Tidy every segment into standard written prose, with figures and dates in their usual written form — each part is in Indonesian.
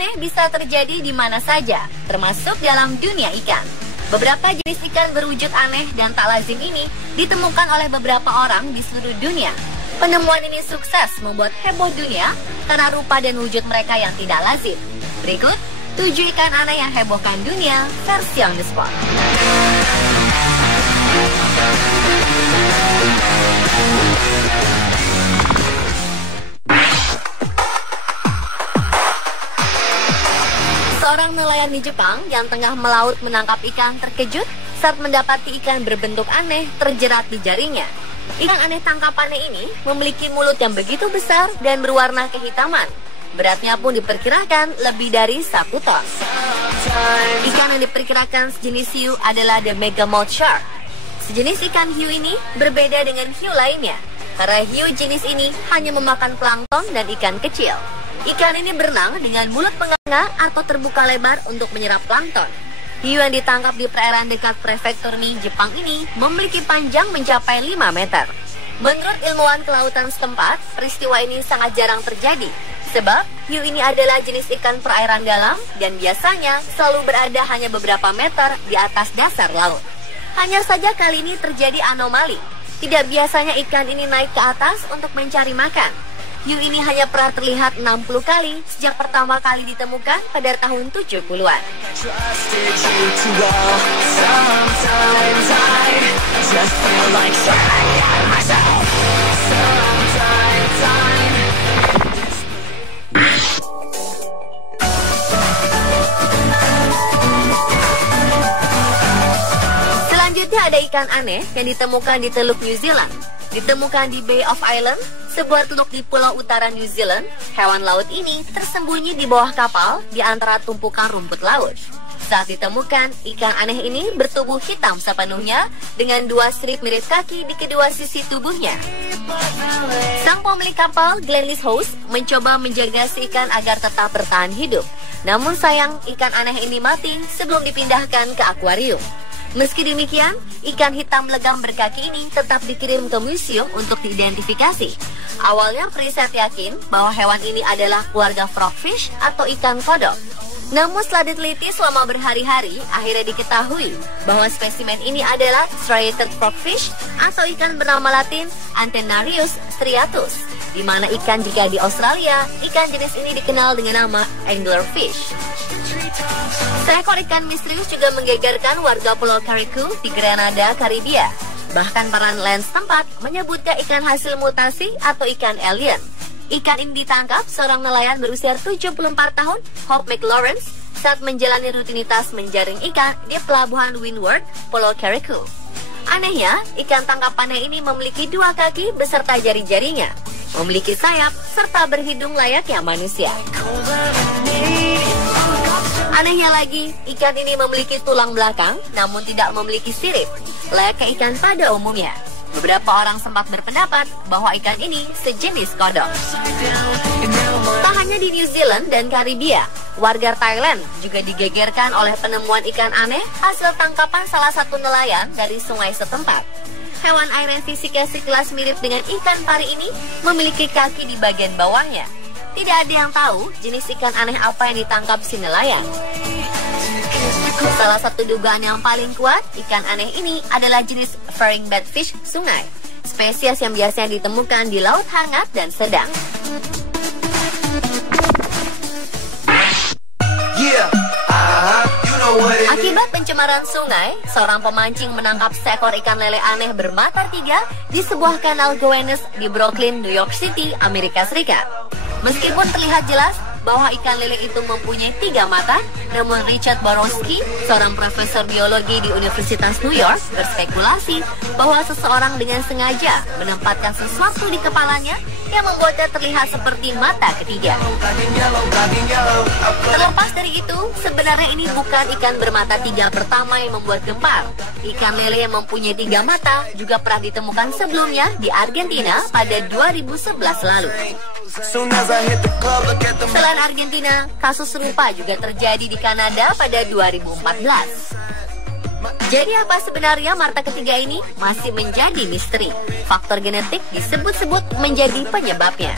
aneh bisa terjadi di mana saja, termasuk dalam dunia ikan. Beberapa jenis ikan berwujud aneh dan tak lazim ini ditemukan oleh beberapa orang di seluruh dunia. Penemuan ini sukses membuat heboh dunia karena rupa dan wujud mereka yang tidak lazim. Berikut 7 ikan aneh yang hebohkan dunia versi on the spot. Seorang nelayan di Jepang yang tengah melaut menangkap ikan terkejut saat mendapati ikan berbentuk aneh terjerat di jaringnya. Ikan aneh tangkapannya ini memiliki mulut yang begitu besar dan berwarna kehitaman. Beratnya pun diperkirakan lebih dari 1 ton. Ikan yang diperkirakan sejenis hiu adalah the megamouth shark. Sejenis ikan hiu ini berbeda dengan hiu lainnya, karena hiu jenis ini hanya memakan plankton dan ikan kecil. Ikan ini berenang dengan mulut menganga atau terbuka lebar untuk menyerap plankton. Hiu yang ditangkap di perairan dekat prefektur Mie, Jepang ini memiliki panjang mencapai 5 meter. Menurut ilmuwan kelautan setempat, peristiwa ini sangat jarang terjadi, sebab hiu ini adalah jenis ikan perairan dalam dan biasanya selalu berada hanya beberapa meter di atas dasar laut. Hanya saja kali ini terjadi anomali. Tidak biasanya ikan ini naik ke atas untuk mencari makan. Hiu ini hanya pernah terlihat 60 kali sejak pertama kali ditemukan pada tahun 70-an. Selanjutnya ada ikan aneh yang ditemukan di Teluk New Zealand. Ditemukan di Bay of Islands, sebuah teluk di pulau utara New Zealand. Hewan laut ini tersembunyi di bawah kapal di antara tumpukan rumput laut. Saat ditemukan, ikan aneh ini bertubuh hitam sepenuhnya dengan 2 strip mirip kaki di kedua sisi tubuhnya. Sang pemilik kapal, Glenlis House, mencoba menjaga si ikan agar tetap bertahan hidup. Namun sayang, ikan aneh ini mati sebelum dipindahkan ke akuarium. Meski demikian, ikan hitam legam berkaki ini tetap dikirim ke museum untuk diidentifikasi. Awalnya periset yakin bahwa hewan ini adalah keluarga frogfish atau ikan kodok. Namun setelah diteliti selama berhari-hari, akhirnya diketahui bahwa spesimen ini adalah striated frogfish atau ikan bernama latin Antennarius striatus, di mana ikan jika di Australia, ikan jenis ini dikenal dengan nama anglerfish. Seekor ikan misterius juga menggegerkan warga Pulau Carriacou di Grenada, Karibia. Bahkan para nelayan setempat menyebutnya ikan hasil mutasi atau ikan alien. Ikan ini ditangkap seorang nelayan berusia 74 tahun, Hope McLawrence, saat menjalani rutinitas menjaring ikan di pelabuhan Windward, Pulau Carriacou. Anehnya, ikan tangkapannya ini memiliki 2 kaki beserta jari-jarinya, memiliki sayap, serta berhidung layaknya manusia. Anehnya lagi, ikan ini memiliki tulang belakang, namun tidak memiliki sirip, layaknya ikan pada umumnya. Beberapa orang sempat berpendapat bahwa ikan ini sejenis kodok. Tak hanya di New Zealand dan Karibia, warga Thailand juga digegerkan oleh penemuan ikan aneh hasil tangkapan salah satu nelayan dari sungai setempat. Hewan air yang fisiknya sekilas mirip dengan ikan pari ini memiliki kaki di bagian bawahnya. Tidak ada yang tahu jenis ikan aneh apa yang ditangkap si nelayan. Salah satu dugaan yang paling kuat, ikan aneh ini adalah jenis furring batfish sungai, spesies yang biasanya ditemukan di laut hangat dan sedang. Akibat pencemaran sungai, seorang pemancing menangkap seekor ikan lele aneh bermata 3 di sebuah kanal Gowanus di Brooklyn, New York City, Amerika Serikat. Meskipun terlihat jelas bahwa ikan lele itu mempunyai 3 mata, namun Richard Borowski, seorang profesor biologi di Universitas New York, berspekulasi bahwa seseorang dengan sengaja menempatkan sesuatu di kepalanya yang membuatnya terlihat seperti mata ketiga. Terlepas dari itu, sebenarnya ini bukan ikan bermata 3 pertama yang membuat gempar. Ikan lele yang mempunyai 3 mata juga pernah ditemukan sebelumnya di Argentina pada 2011 lalu. Selain Argentina, kasus serupa juga terjadi di Kanada pada 2014. Jadi apa sebenarnya marta ketiga ini masih menjadi misteri. Faktor genetik disebut-sebut menjadi penyebabnya.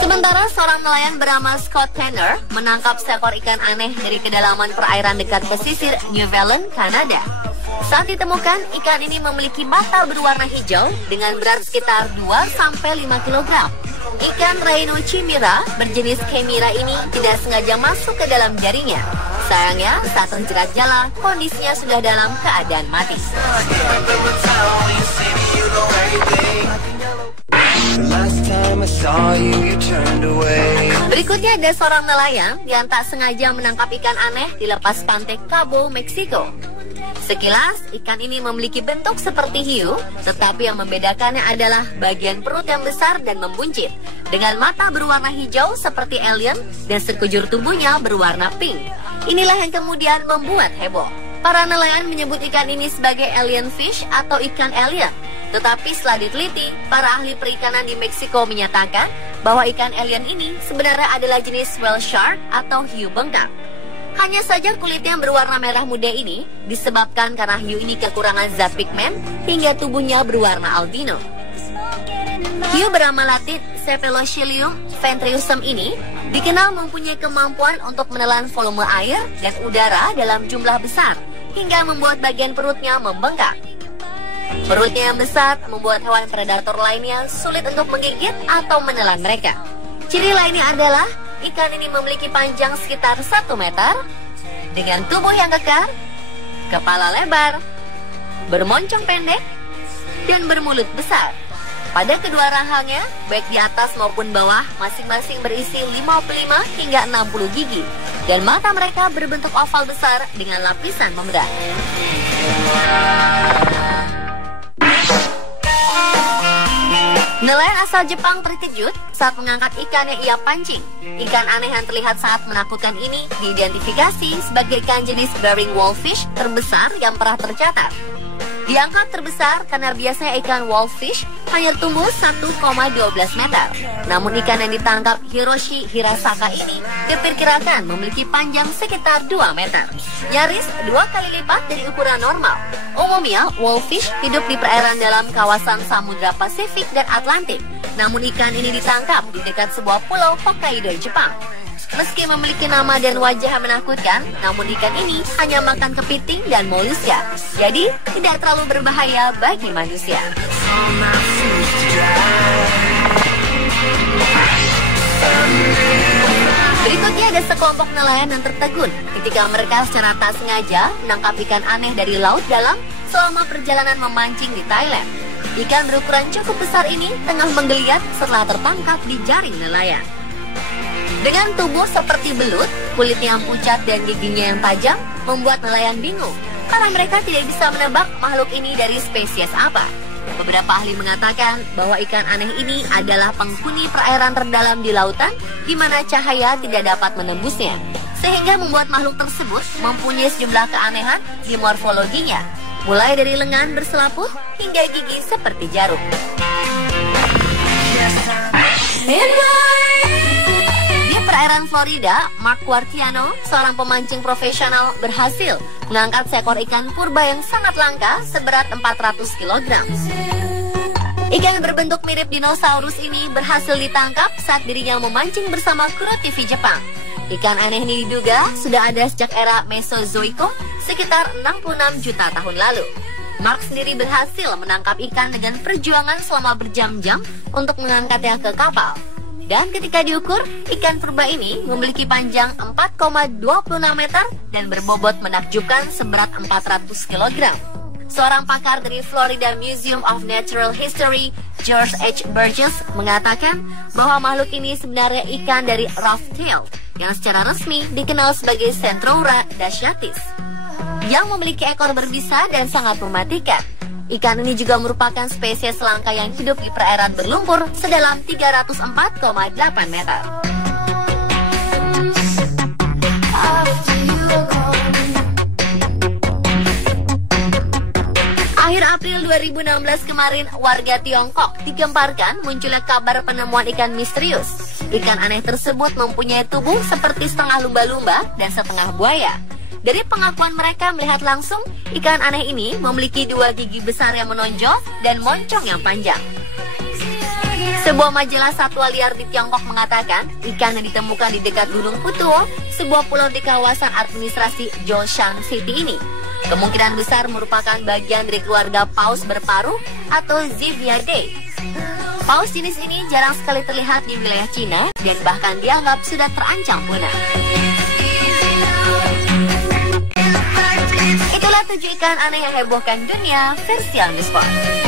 Sementara seorang nelayan bernama Scott Tanner menangkap seekor ikan aneh dari kedalaman perairan dekat pesisir Newfoundland, Kanada. Saat ditemukan, ikan ini memiliki mata berwarna hijau dengan berat sekitar 2-5 kg. Ikan Rhinochimera berjenis Chimera ini tidak sengaja masuk ke dalam jaringnya. Sayangnya, saat terjerat jala, kondisinya sudah dalam keadaan mati. Berikutnya ada seorang nelayan yang tak sengaja menangkap ikan aneh di lepas pantai Cabo, Meksiko. Sekilas, ikan ini memiliki bentuk seperti hiu, tetapi yang membedakannya adalah bagian perut yang besar dan membuncit, dengan mata berwarna hijau seperti alien dan sekujur tubuhnya berwarna pink. Inilah yang kemudian membuat heboh. Para nelayan menyebut ikan ini sebagai alien fish atau ikan alien. Tetapi setelah diteliti, para ahli perikanan di Meksiko menyatakan bahwa ikan alien ini sebenarnya adalah jenis whale shark atau hiu bengkak. Hanya saja kulitnya yang berwarna merah muda ini disebabkan karena hiu ini kekurangan zat pigmen hingga tubuhnya berwarna albino. Hiu bernama latin Cephalocilium ventreusum ini dikenal mempunyai kemampuan untuk menelan volume air dan udara dalam jumlah besar hingga membuat bagian perutnya membengkak. Perutnya yang besar membuat hewan predator lainnya sulit untuk menggigit atau menelan mereka. Ciri lainnya adalah ikan ini memiliki panjang sekitar 1 meter, dengan tubuh yang kekar, kepala lebar, bermoncong pendek, dan bermulut besar. Pada kedua rahangnya, baik di atas maupun bawah, masing-masing berisi 55 hingga 60 gigi, dan mata mereka berbentuk oval besar dengan lapisan memberat. Nelayan asal Jepang terkejut saat mengangkat ikan yang ia pancing. Ikan aneh yang terlihat sangat menakutkan ini diidentifikasi sebagai ikan jenis Bering Wallfish terbesar yang pernah tercatat. Diangkat terbesar karena biasanya ikan wallfish hanya tumbuh 1,12 meter. Namun ikan yang ditangkap Hiroshi Hirasaka ini diperkirakan memiliki panjang sekitar 2 meter. Nyaris 2 kali lipat dari ukuran normal. Umumnya, wallfish hidup di perairan dalam kawasan Samudra Pasifik dan Atlantik. Namun ikan ini ditangkap di dekat sebuah pulau Hokkaido, Jepang. Meski memiliki nama dan wajah yang menakutkan, namun ikan ini hanya makan kepiting dan moluska. Jadi, tidak terlalu berbahaya bagi manusia. Berikutnya ada sekelompok nelayan yang tertegun ketika mereka secara tak sengaja menangkap ikan aneh dari laut dalam selama perjalanan memancing di Thailand. Ikan berukuran cukup besar ini tengah menggeliat setelah tertangkap di jaring nelayan. Dengan tubuh seperti belut, kulitnya yang pucat dan giginya yang tajam membuat nelayan bingung karena mereka tidak bisa menebak makhluk ini dari spesies apa. Beberapa ahli mengatakan bahwa ikan aneh ini adalah penghuni perairan terdalam di lautan di mana cahaya tidak dapat menembusnya, sehingga membuat makhluk tersebut mempunyai sejumlah keanehan di morfologinya, mulai dari lengan berselaput hingga gigi seperti jarum. Perairan Florida, Mark Quartiano, seorang pemancing profesional, berhasil mengangkat seekor ikan purba yang sangat langka seberat 400 kg. Ikan berbentuk mirip dinosaurus ini berhasil ditangkap saat dirinya memancing bersama kru TV Jepang. Ikan aneh ini diduga sudah ada sejak era Mesozoikum sekitar 66 juta tahun lalu. Mark sendiri berhasil menangkap ikan dengan perjuangan selama berjam-jam untuk mengangkatnya ke kapal. Dan ketika diukur, ikan purba ini memiliki panjang 4,26 meter dan berbobot menakjubkan seberat 400 kg. Seorang pakar dari Florida Museum of Natural History, George H. Burgess, mengatakan bahwa makhluk ini sebenarnya ikan dari rough tail, yang secara resmi dikenal sebagai Centroura dasyatis, yang memiliki ekor berbisa dan sangat mematikan. Ikan ini juga merupakan spesies langka yang hidup di perairan berlumpur sedalam 304,8 meter. Akhir April 2016 kemarin, warga Tiongkok digemparkan munculnya kabar penemuan ikan misterius. Ikan aneh tersebut mempunyai tubuh seperti setengah lumba-lumba dan setengah buaya. Dari pengakuan mereka melihat langsung, ikan aneh ini memiliki 2 gigi besar yang menonjol dan moncong yang panjang. Sebuah majalah satwa liar di Tiongkok mengatakan, ikan yang ditemukan di dekat Gunung Putuo, sebuah pulau di kawasan administrasi Zhoushan City ini, kemungkinan besar merupakan bagian dari keluarga paus berparuh atau Zebediae. Paus jenis ini jarang sekali terlihat di wilayah Cina dan bahkan dianggap sudah terancam punah. Itulah 7 ikan aneh yang hebohkan dunia versi On The Spot.